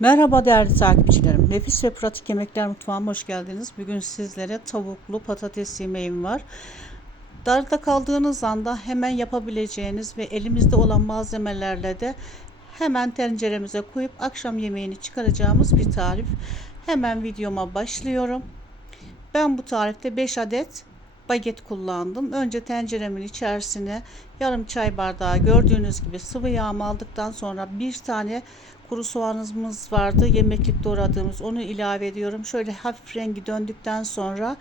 Merhaba değerli takipçilerim. Nefis ve pratik yemekler mutfağıma hoş geldiniz. Bugün sizlere tavuklu patates yemeğim var. Darda kaldığınız anda hemen yapabileceğiniz ve elimizde olan malzemelerle de hemen tenceremize koyup akşam yemeğini çıkaracağımız bir tarif. Hemen videoma başlıyorum. Ben bu tarifte 5 adet baget kullandım. Önce tenceremin içerisine yarım çay bardağı gördüğünüz gibi sıvı yağımı aldıktan sonra bir tane kuru soğanımız vardı. Yemeklik doğradığımız onu ilave ediyorum. Şöyle hafif rengi döndükten sonra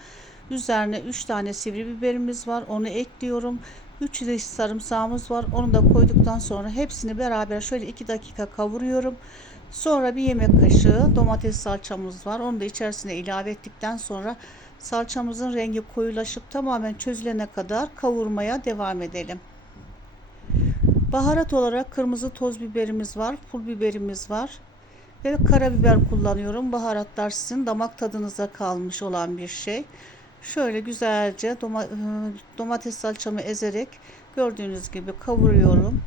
üzerine 3 tane sivri biberimiz var. Onu ekliyorum. 3 diş sarımsağımız var. Onu da koyduktan sonra hepsini beraber şöyle 2 dakika kavuruyorum. Sonra bir yemek kaşığı domates salçamız var. Onu da içerisine ilave ettikten sonra salçamızın rengi koyulaşıp tamamen çözülene kadar kavurmaya devam edelim. Baharat olarak kırmızı toz biberimiz var, pul biberimiz var ve karabiber kullanıyorum. Baharatlar sizin damak tadınıza kalmış olan bir şey. Şöyle güzelce domates salçamı ezerek gördüğünüz gibi kavuruyorum.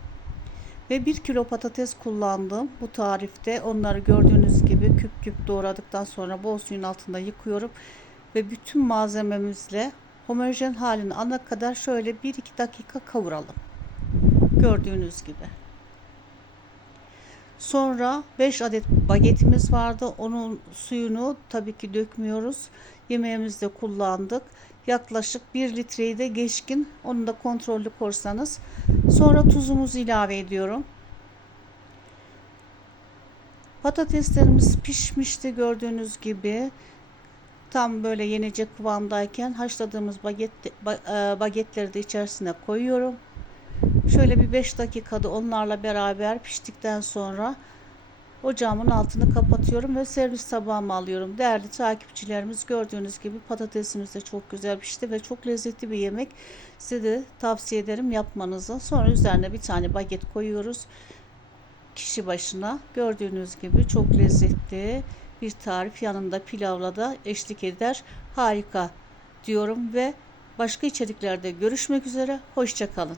Ve 1 kilo patates kullandım bu tarifte. Onları gördüğünüz gibi küp küp doğradıktan sonra bol suyun altında yıkıyorum. Ve bütün malzememizle homojen halini ana kadar şöyle 1-2 dakika kavuralım. Gördüğünüz gibi. Sonra 5 adet bagetimiz vardı. Onun suyunu tabii ki dökmüyoruz. Yemeğimizde kullandık. Yaklaşık 1 litreyi de geçkin. Onu da kontrollü korsanız. Sonra tuzumuzu ilave ediyorum. Patateslerimiz pişmişti gördüğünüz gibi. Tam böyle yenecek kıvamdayken haşladığımız baget, bagetleri de içerisine koyuyorum. Şöyle bir 5 dakikada onlarla beraber piştikten sonra ocağımın altını kapatıyorum ve servis tabağıma alıyorum. Değerli takipçilerimiz gördüğünüz gibi patatesimiz de çok güzel pişti ve çok lezzetli bir yemek. Size de tavsiye ederim yapmanızı. Sonra üzerine bir tane baget koyuyoruz. Kişi başına gördüğünüz gibi çok lezzetli bir tarif yanında pilavla da eşlik eder. Harika diyorum ve başka içeriklerde görüşmek üzere. Hoşçakalın.